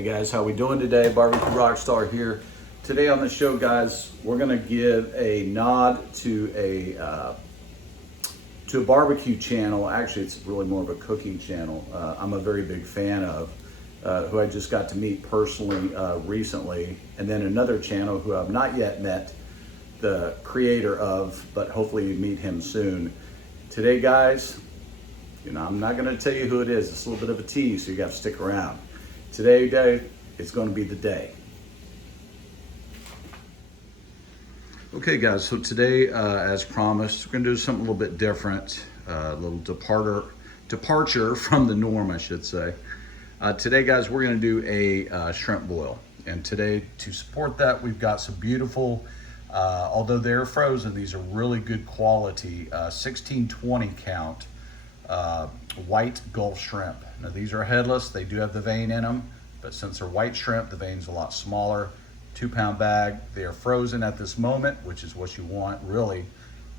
Hey guys, how we doing today? Barbecue Rockstar here. Today on the show, guys, we're gonna give a nod to a barbecue channel. Actually, it's really more of a cooking channel. I'm a very big fan of, who I just got to meet personally recently, and then another channel who I've not yet met the creator of, but hopefully you meet him soon. Today, guys, I'm not gonna tell you who it is. It's a little bit of a tease, so you gotta stick around. Today, it's gonna be the day. Okay guys, so today, as promised, we're gonna do something a little bit different, a little departure from the norm, I should say. Today, guys, we're gonna do a shrimp boil. And today, to support that, we've got some beautiful, although they're frozen, these are really good quality, 16-20 count, white Gulf shrimp. Now these are headless, they do have the vein in them, but since they're white shrimp, the vein's a lot smaller. 2-pound bag. They are frozen at this moment, which is what you want, really.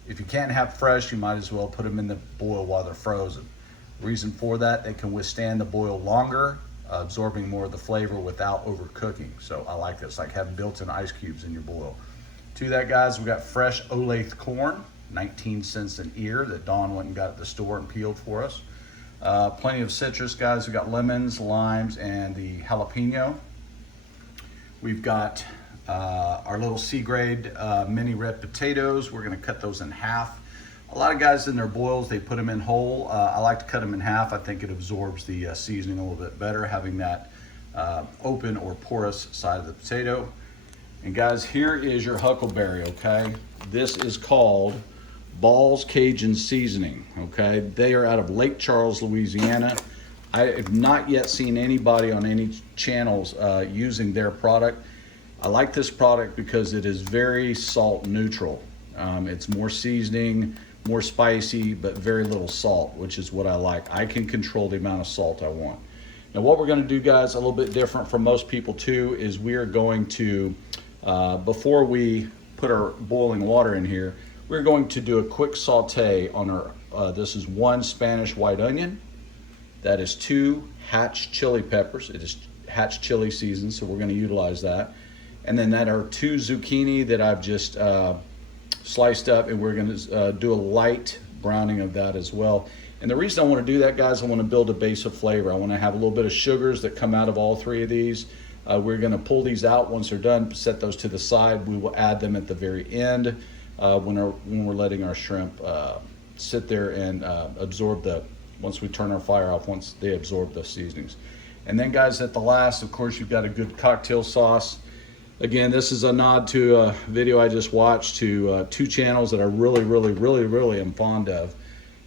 If you can't have fresh, you might as well put them in the boil while they're frozen. Reason for that, they can withstand the boil longer, absorbing more of the flavor without overcooking. So I like this, like having built-in ice cubes in your boil. To that, guys, we got fresh Olathe corn, 19 cents an ear that Dawn went and got at the store and peeled for us. Plenty of citrus, guys. We got lemons, limes, and the jalapeno. We've got our little C-grade mini red potatoes. We're gonna cut those in half. A lot of guys in their boils, they put them in whole. I like to cut them in half. I think it absorbs the seasoning a little bit better, having that open or porous side of the potato. And guys, here is your huckleberry, okay? This is called Ball's Cajun Seasoning, okay? They are out of Lake Charles, Louisiana. I have not yet seen anybody on any channels using their product. I like this product because it is very salt neutral. It's more seasoning, more spicy, but very little salt, which is what I like. I can control the amount of salt I want. Now what we're gonna do, guys, a little bit different from most people too, is we are going to, before we put our boiling water in here, we're going to do a quick saute on our, this is 1 Spanish white onion. That is 2 Hatch chili peppers. It is Hatch chili season, so we're gonna utilize that. And then that are 2 zucchini that I've just sliced up, and we're gonna do a light browning of that as well. And the reason I wanna do that, guys, I wanna build a base of flavor. I wanna have a little bit of sugars that come out of all 3 of these. We're gonna pull these out once they're done, set those to the side. We will add them at the very end when we're letting our shrimp sit there and absorb once we turn our fire off, once they absorb the seasonings. And then, guys, at the last, of course, you've got a good cocktail sauce. Again, this is a nod to a video I just watched to 2 channels that I really am fond of.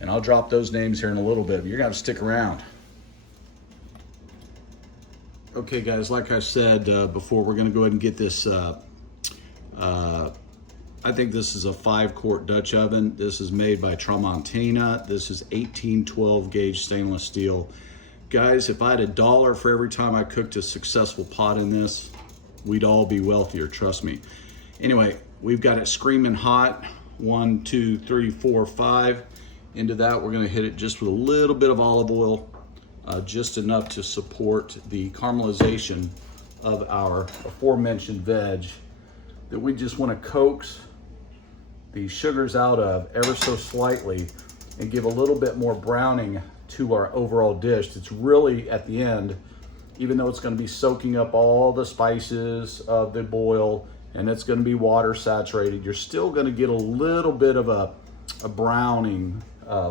And I'll drop those names here in a little bit. You're gonna have to stick around. Okay, guys, like I said before, we're gonna go ahead and get this, I think this is a 5-quart Dutch oven. This is made by Tramontina. This is 1812 gauge stainless steel. Guys, if I had $1 for every time I cooked a successful pot in this, we'd all be wealthier, trust me. Anyway, we've got it screaming hot. 1, 2, 3, 4, 5. Into that, we're gonna hit it just with a little bit of olive oil, just enough to support the caramelization of our aforementioned veg that we just wanna coax the sugars out of ever so slightly and give a little bit more browning to our overall dish. It's really at the end, even though it's gonna be soaking up all the spices of the boil and it's gonna be water saturated, you're still gonna get a little bit of a browning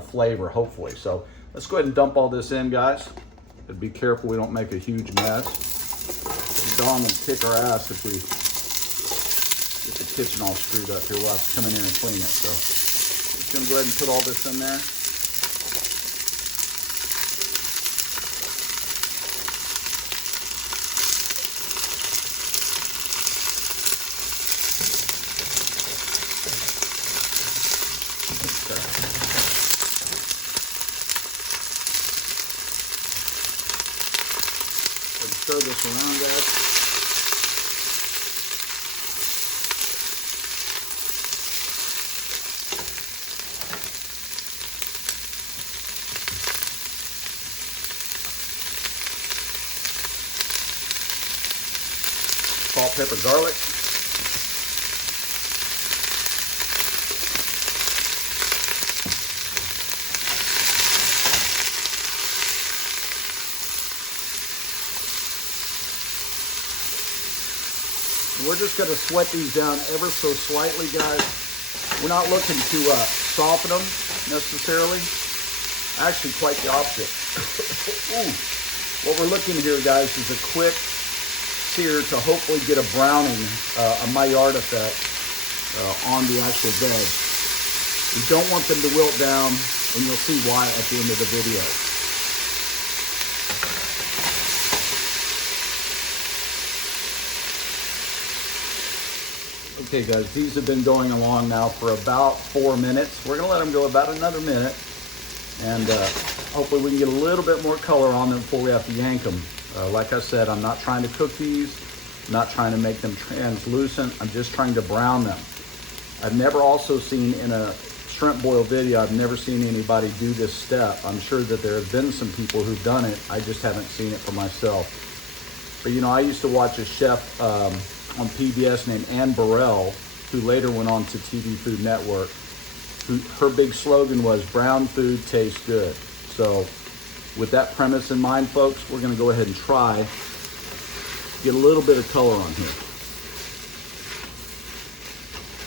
flavor, hopefully. So let's go ahead and dump all this in, guys. But be careful we don't make a huge mess. Dawn will kick our ass if we get the kitchen all screwed up here. We'll have to come in here and clean it. So just gonna go ahead and put all this in there. Stir this around, guys. salt, pepper, garlic. We're just going to sweat these down ever so slightly, guys. We're not looking to soften them necessarily. Actually, quite the opposite. What we're looking here, guys, is a quick sear to hopefully get a browning, a Maillard effect on the actual veg. We don't want them to wilt down, and you'll see why at the end of the video. Okay guys, these have been going along now for about 4 minutes. We're gonna let them go about another minute, and hopefully we can get a little bit more color on them before we have to yank them. Like I said, I'm not trying to cook these, I'm not trying to make them translucent, I'm just trying to brown them. I've never also seen in a shrimp boil video, I've never seen anybody do this step. I'm sure that there have been some people who've done it, I just haven't seen it for myself. But you know, I used to watch a chef on PBS named Ann Burrell, who later went on to TV Food Network. Her big slogan was, brown food tastes good. So with that premise in mind, folks, we're gonna go ahead and try, get a little bit of color on here.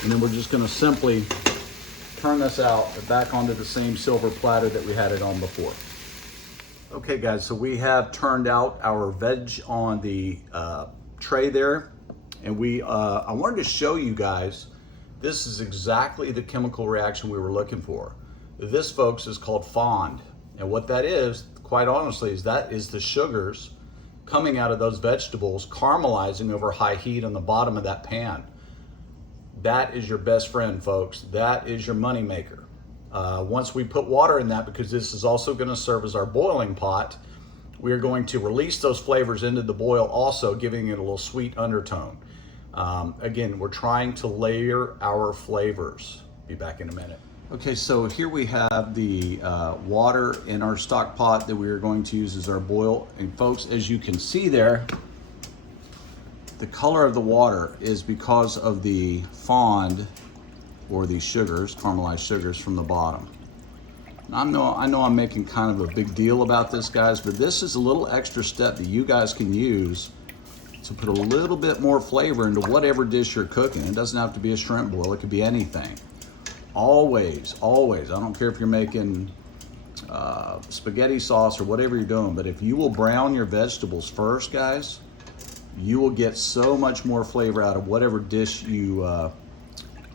And then we're just gonna simply turn this out back onto the same silver platter that we had it on before. Okay guys, so we have turned out our veg on the tray there. And I wanted to show you guys, this is exactly the chemical reaction we were looking for. This, folks, is called fond. And what that is, quite honestly, is that is the sugars coming out of those vegetables caramelizing over high heat on the bottom of that pan. That is your best friend, folks. That is your money maker. Once we put water in that, because this is also going to serve as our boiling pot, we are going to release those flavors into the boil, also giving it a little sweet undertone. Again, we're trying to layer our flavors. Be back in a minute. Okay, so here we have the water in our stock pot that we are going to use as our boil. And folks, as you can see there, the color of the water is because of the fond, or the sugars, caramelized sugars from the bottom. Now, I know I'm making kind of a big deal about this, guys, but this is a little extra step that you guys can use to put a little bit more flavor into whatever dish you're cooking. It doesn't have to be a shrimp boil, it could be anything. Always, always, I don't care if you're making spaghetti sauce or whatever you're doing, but if you will brown your vegetables first, guys, you will get so much more flavor out of whatever dish you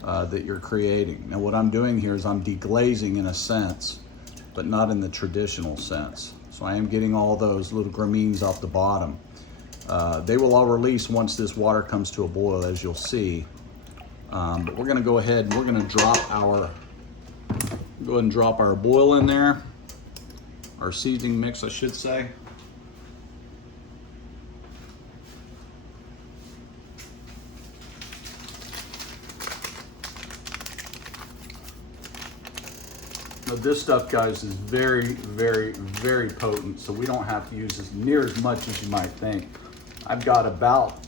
that you're creating. Now what I'm doing here is I'm deglazing in a sense, but not in the traditional sense. So I am getting all those little gramines off the bottom. They will all release once this water comes to a boil, as you'll see. But we're gonna go ahead and we're gonna drop our boil in there, our seasoning mix, I should say. Now this stuff, guys, is very, very, very potent, so we don't have to use as near as much as you might think. I've got about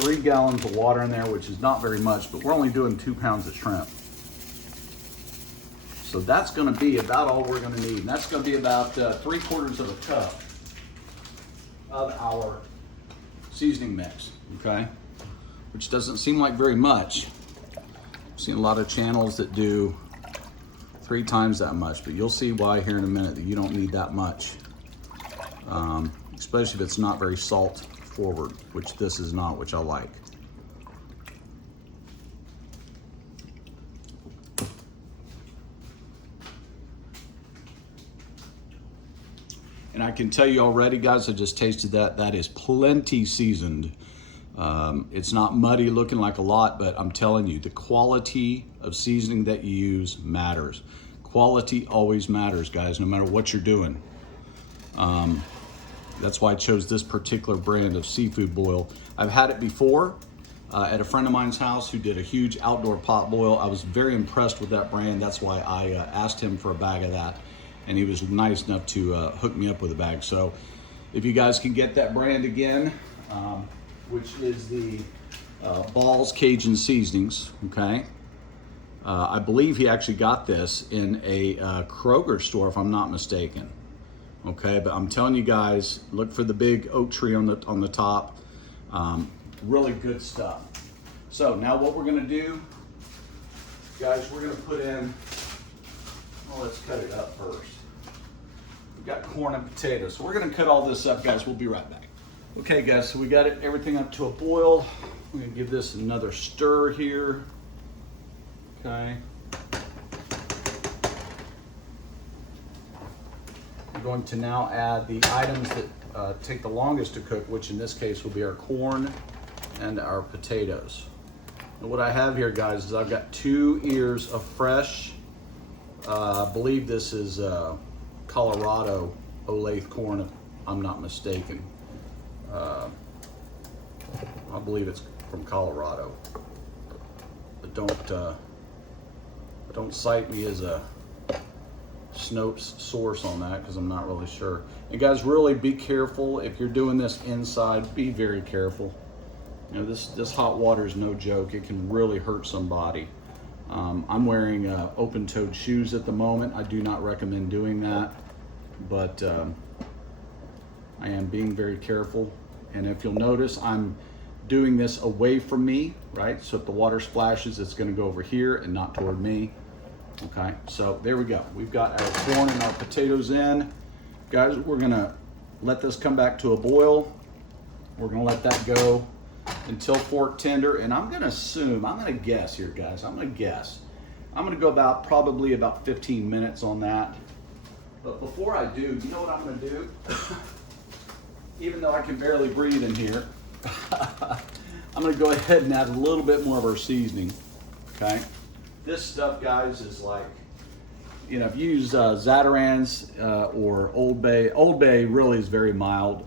3 gallons of water in there, which is not very much, but we're only doing 2 pounds of shrimp. So that's gonna be about all we're gonna need. And that's gonna be about 3/4 of a cup of our seasoning mix, okay? Which doesn't seem like very much. I've seen a lot of channels that do 3 times that much, but you'll see why here in a minute that you don't need that much. Especially if it's not very salt forward, which this is not, which I like. And I can tell you already, guys, I just tasted that. That is plenty seasoned. It's not muddy looking like a lot, but I'm telling you, the quality of seasoning that you use matters. Quality always matters, guys, no matter what you're doing. That's why I chose this particular brand of seafood boil. I've had it before at a friend of mine's house who did a huge outdoor pot boil. I was very impressed with that brand. That's why I asked him for a bag of that, and he was nice enough to hook me up with a bag. So if you guys can get that brand again, which is the Ball's Cajun Seasonings, okay? I believe he actually got this in a Kroger store, if I'm not mistaken. Okay, but I'm telling you guys, look for the big oak tree on the top. Really good stuff. So now what we're gonna do, guys, we're gonna put in, well, let's cut it up first. We've got corn and potatoes. So we're gonna cut all this up, guys. We'll be right back. Okay, guys, so we got everything up to a boil. We're gonna give this another stir here. Okay. We're going to now add the items that take the longest to cook, which in this case will be our corn and our potatoes. And what I have here, guys, is I've got 2 ears of fresh, I believe this is Colorado Olathe corn, if I'm not mistaken. I believe it's from Colorado. But don't cite me as a Snopes source on that, because I'm not really sure. And guys, really be careful if you're doing this inside. Be very careful. You know, this hot water is no joke. It can really hurt somebody. I'm wearing open-toed shoes at the moment. I do not recommend doing that, but I am being very careful. And if you'll notice, I'm doing this away from me, right? So if the water splashes, it's going to go over here and not toward me. Okay, so there we go. We've got our corn and our potatoes in. Guys, we're gonna let this come back to a boil. We're gonna let that go until fork tender, and I'm gonna guess here, guys. I'm gonna go probably about 15 minutes on that. But before I do, you know what I'm gonna do? Even though I can barely breathe in here, I'm gonna go ahead and add a little bit more of our seasoning, okay? This stuff, guys, is like, you know, if you use Zatarain's or Old Bay. Old Bay really is very mild.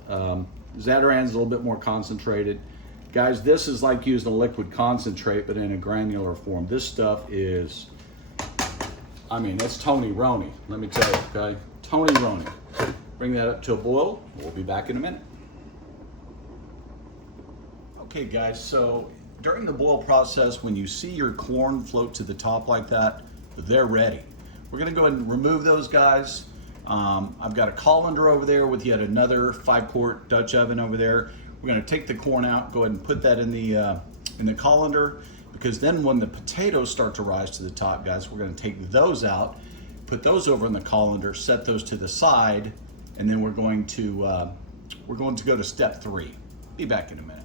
Zatarain's a little bit more concentrated. Guys, this is like using a liquid concentrate, but in a granular form. This stuff is, I mean, it's Tony Roni, let me tell you, okay? Tony Roni. Bring that up to a boil. We'll be back in a minute. Okay, guys, so during the boil process, when you see your corn float to the top like that, they're ready. We're gonna go ahead and remove those guys. I've got a colander over there with yet another 5-quart Dutch oven over there. We're gonna take the corn out, go ahead and put that in the colander, because then when the potatoes start to rise to the top, guys, we're gonna take those out, put those over in the colander, set those to the side, and then we're going to go to step 3. Be back in a minute.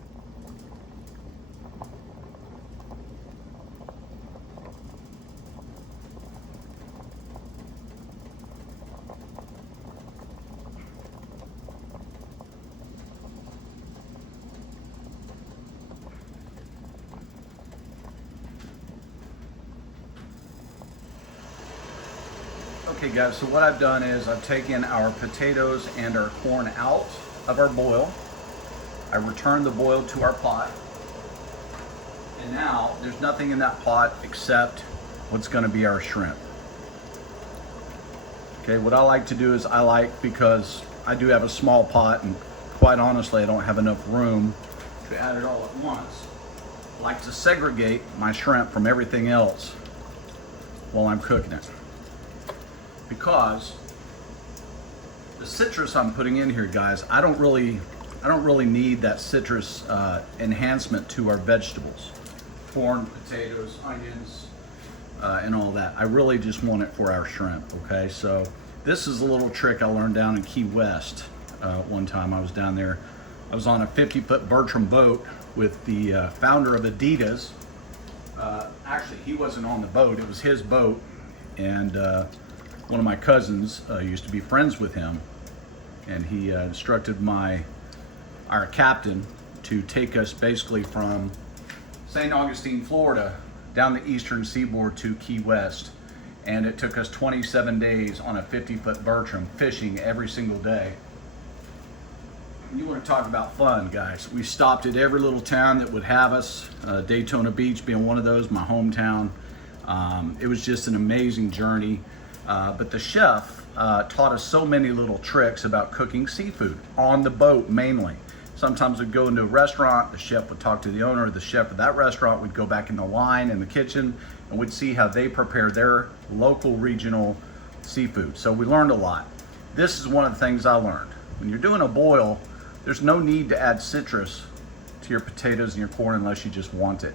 Okay guys, so what I've done is I've taken our potatoes and our corn out of our boil. I returned the boil to our pot. And now there's nothing in that pot except what's gonna be our shrimp. Okay, what I like to do is because I do have a small pot and quite honestly I don't have enough room to add it all at once, I like to segregate my shrimp from everything else while I'm cooking it. Because the citrus I'm putting in here, guys, I don't really need that citrus enhancement to our vegetables, corn, potatoes, onions, and all that. I really just want it for our shrimp. Okay, so this is a little trick I learned down in Key West. One time I was down there, I was on a 50-foot Bertram boat with the founder of Adidas. Actually, he wasn't on the boat; it was his boat, and one of my cousins used to be friends with him, and he instructed our captain to take us basically from St. Augustine, Florida, down the eastern seaboard to Key West. And it took us 27 days on a 50-foot Bertram fishing every single day. You want to talk about fun, guys. We stopped at every little town that would have us, Daytona Beach being one of those, my hometown. It was just an amazing journey. But the chef taught us so many little tricks about cooking seafood on the boat mainly. Sometimes we'd go into a restaurant, the chef would talk to the owner, the chef of that restaurant would go back in the line in the kitchen, and we'd see how they prepare their local regional seafood. So we learned a lot. This is one of the things I learned. When you're doing a boil, there's no need to add citrus to your potatoes and your corn unless you just want it.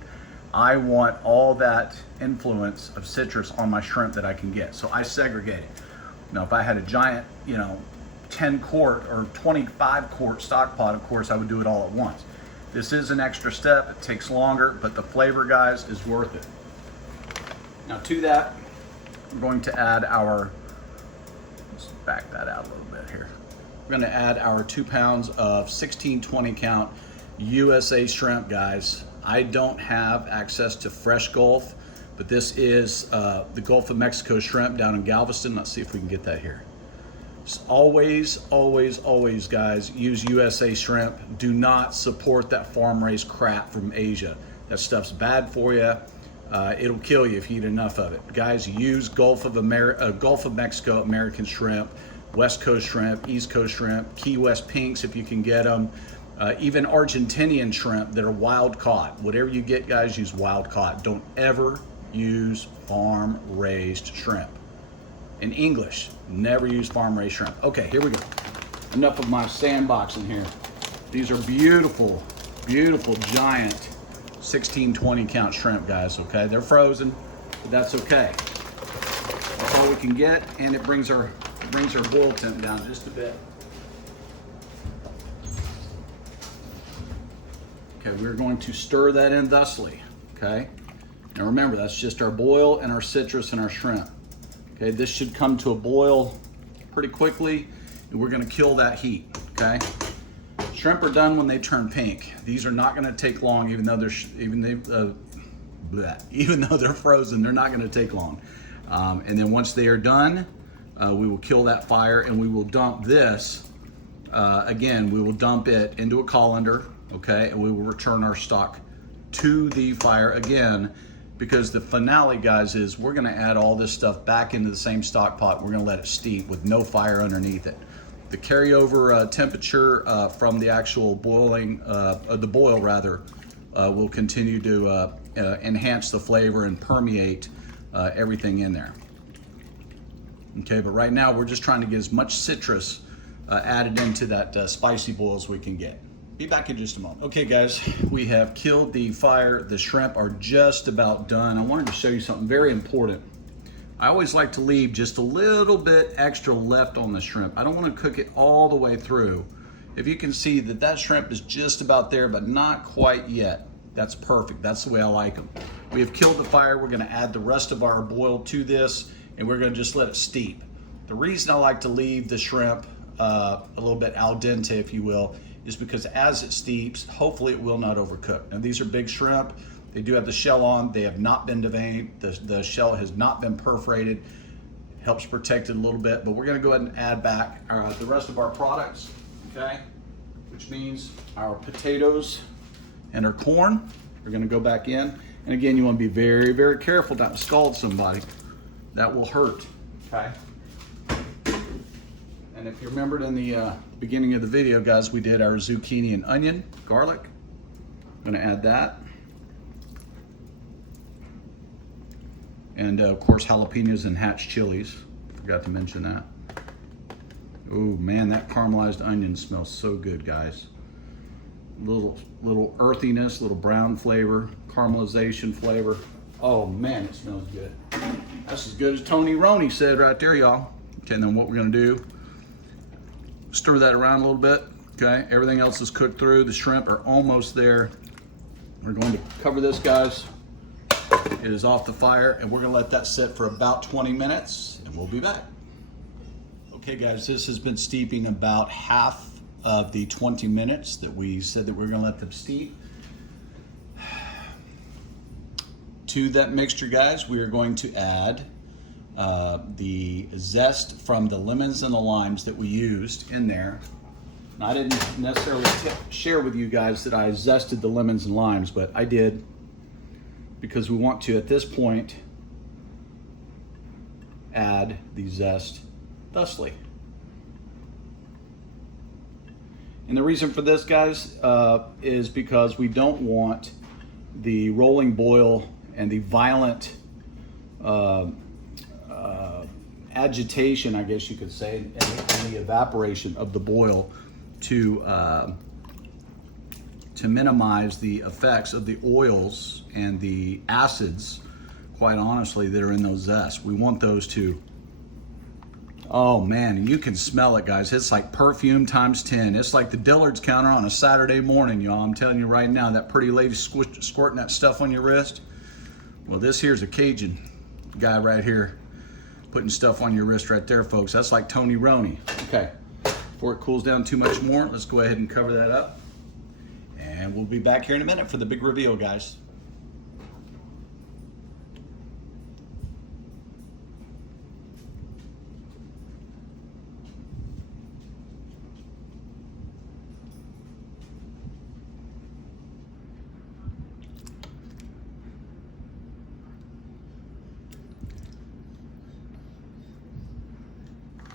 I want all that influence of citrus on my shrimp that I can get. So I segregate it. Now, if I had a giant, 10 quart or 25 quart stock pot, of course, I would do it all at once. This is an extra step. It takes longer, but the flavor, guys, is worth it. Now to that, we're going to add let's back that out a little bit here. We're going to add our 2 pounds of 16-20 count USA shrimp, guys. I don't have access to fresh Gulf, but this is the Gulf of Mexico shrimp down in Galveston. Let's see if we can get that here. Just always, always, always, guys, use USA shrimp. Do not support that farm-raised crap from Asia. That stuff's bad for you. It'll kill you if you eat enough of it. Guys, use Gulf of Mexico American shrimp, West Coast shrimp, East Coast shrimp, Key West pinks if you can get them. Even Argentinian shrimp that are wild caught. Whatever you get, guys, use wild caught. Don't ever use farm-raised shrimp. In English, never use farm-raised shrimp. Okay, here we go. Enough of my sandboxing here. These are beautiful, beautiful, giant 16-20 count shrimp, guys, okay? They're frozen, but that's okay. That's all we can get, and it brings our boil temp down just a bit. Okay, we're going to stir that in thusly, okay? Now remember, that's just our boil and our citrus and our shrimp. Okay, this should come to a boil pretty quickly, and we're gonna kill that heat, okay? Shrimp are done when they turn pink. These are not gonna take long, even though they're frozen, they're not gonna take long. And then once they are done, we will kill that fire and we will dump this, again, we will dump it into a colander, okay? And we will return our stock to the fire again, because the finale, guys, is we're gonna add all this stuff back into the same stock pot. We're gonna let it steep with no fire underneath it. The carryover temperature from the actual boiling, the boil rather, will continue to enhance the flavor and permeate everything in there. Okay, but right now we're just trying to get as much citrus added into that spicy boil as we can get. Be back in just a moment. Okay, guys, we have killed the fire. The shrimp are just about done. I wanted to show you something very important. I always like to leave just a little bit extra left on the shrimp. I don't want to cook it all the way through. If you can see that shrimp is just about there, but not quite yet. That's perfect. That's the way I like them. We have killed the fire. We're going to add the rest of our boil to this, and we're going to just let it steep. The reason I like to leave the shrimp a little bit al dente, if you will, is because as it steeps, hopefully it will not overcook. Now these are big shrimp. They do have the shell on. They have not been deveined. The shell has not been perforated. Helps protect it a little bit, but we're gonna go ahead and add back the rest of our products, okay? Which means our potatoes and our corn are gonna go back in. And again, you wanna be very, very careful not to scald somebody. That will hurt, okay? And if you remembered in the beginning of the video, guys, we did our zucchini and onion, garlic. I'm gonna add that. And of course, jalapenos and hatch chilies. Forgot to mention that. Oh man, that caramelized onion smells so good, guys. Little earthiness, little brown flavor, caramelization flavor. Oh man, it smells good. That's as good as Tony Roney said right there, y'all. Okay, and then what we're gonna do, stir that around a little bit, okay? Everything else is cooked through. The shrimp are almost there. We're going to cover this, guys. It is off the fire, and we're gonna let that sit for about 20 minutes, and we'll be back. Okay, guys, this has been steeping about half of the 20 minutes that we said that we we're gonna let them steep. To that mixture, guys, we are going to add the zest from the lemons and the limes that we used in there. Now, I didn't necessarily share with you guys that I zested the lemons and limes, but I did, because we want to, at this point, add the zest thusly. And the reason for this, guys, is because we don't want the rolling boil and the violent agitation, I guess you could say, and the evaporation of the boil to minimize the effects of the oils and the acids, quite honestly, that are in those zests. We want those to, oh man, you can smell it, guys. It's like perfume times 10. It's like the Dillard's counter on a Saturday morning, y'all. I'm telling you right now, that pretty lady squirting that stuff on your wrist. Well, this here's a Cajun guy right here putting stuff on your wrist right there, folks. That's like Tony Roney. Okay, before it cools down too much more, let's go ahead and cover that up. And we'll be back here in a minute for the big reveal, guys.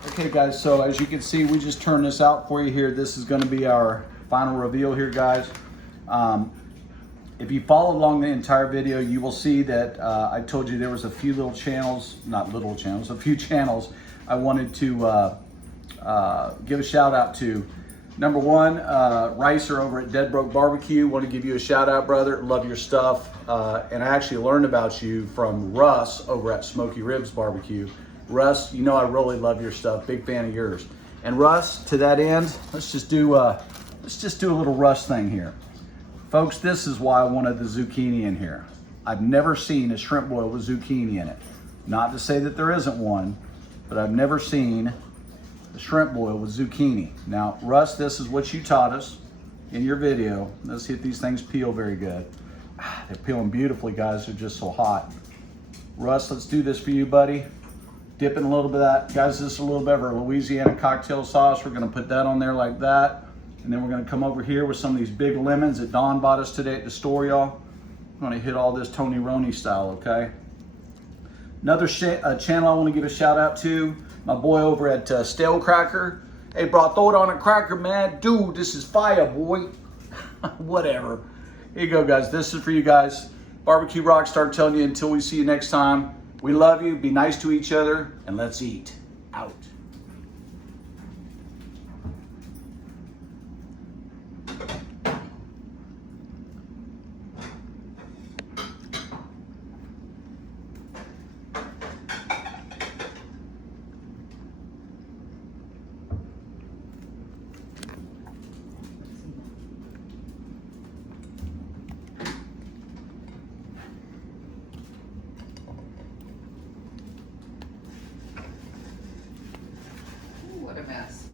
Okay guys, so as you can see, we just turned this out for you here. This is gonna be our final reveal here, guys. If you follow along the entire video, you will see that I told you there was a few little channels, not little channels, a few channels I wanted to give a shout out to. Number one, Ricer over at Dead Broke Barbecue. Want to give you a shout out, brother. Love your stuff. And I actually learned about you from Russ over at Smoky Ribs Barbecue. Russ, you know I really love your stuff. Big fan of yours. And Russ, to that end, let's just do a little Russ thing here. Folks, this is why I wanted the zucchini in here. I've never seen a shrimp boil with zucchini in it. Not to say that there isn't one, but I've never seen a shrimp boil with zucchini. Now, Russ, this is what you taught us in your video. Let's see if these things peel very good. They're peeling beautifully, guys. They're just so hot. Russ, let's do this for you, buddy. Dip in a little bit of that. Guys, this is a little bit of our Louisiana cocktail sauce. We're gonna put that on there like that. And then we're gonna come over here with some of these big lemons that Don bought us today at the store, y'all. I'm gonna hit all this Tony Roney style, okay? Another channel I wanna give a shout out to, my boy over at Stale Cracker. Hey bro, throw it on a cracker, man. Dude, this is fire, boy. Whatever. Here you go, guys. This is for you guys. Barbecue Rockstar telling you until we see you next time. We love you, be nice to each other, and let's eat. Out.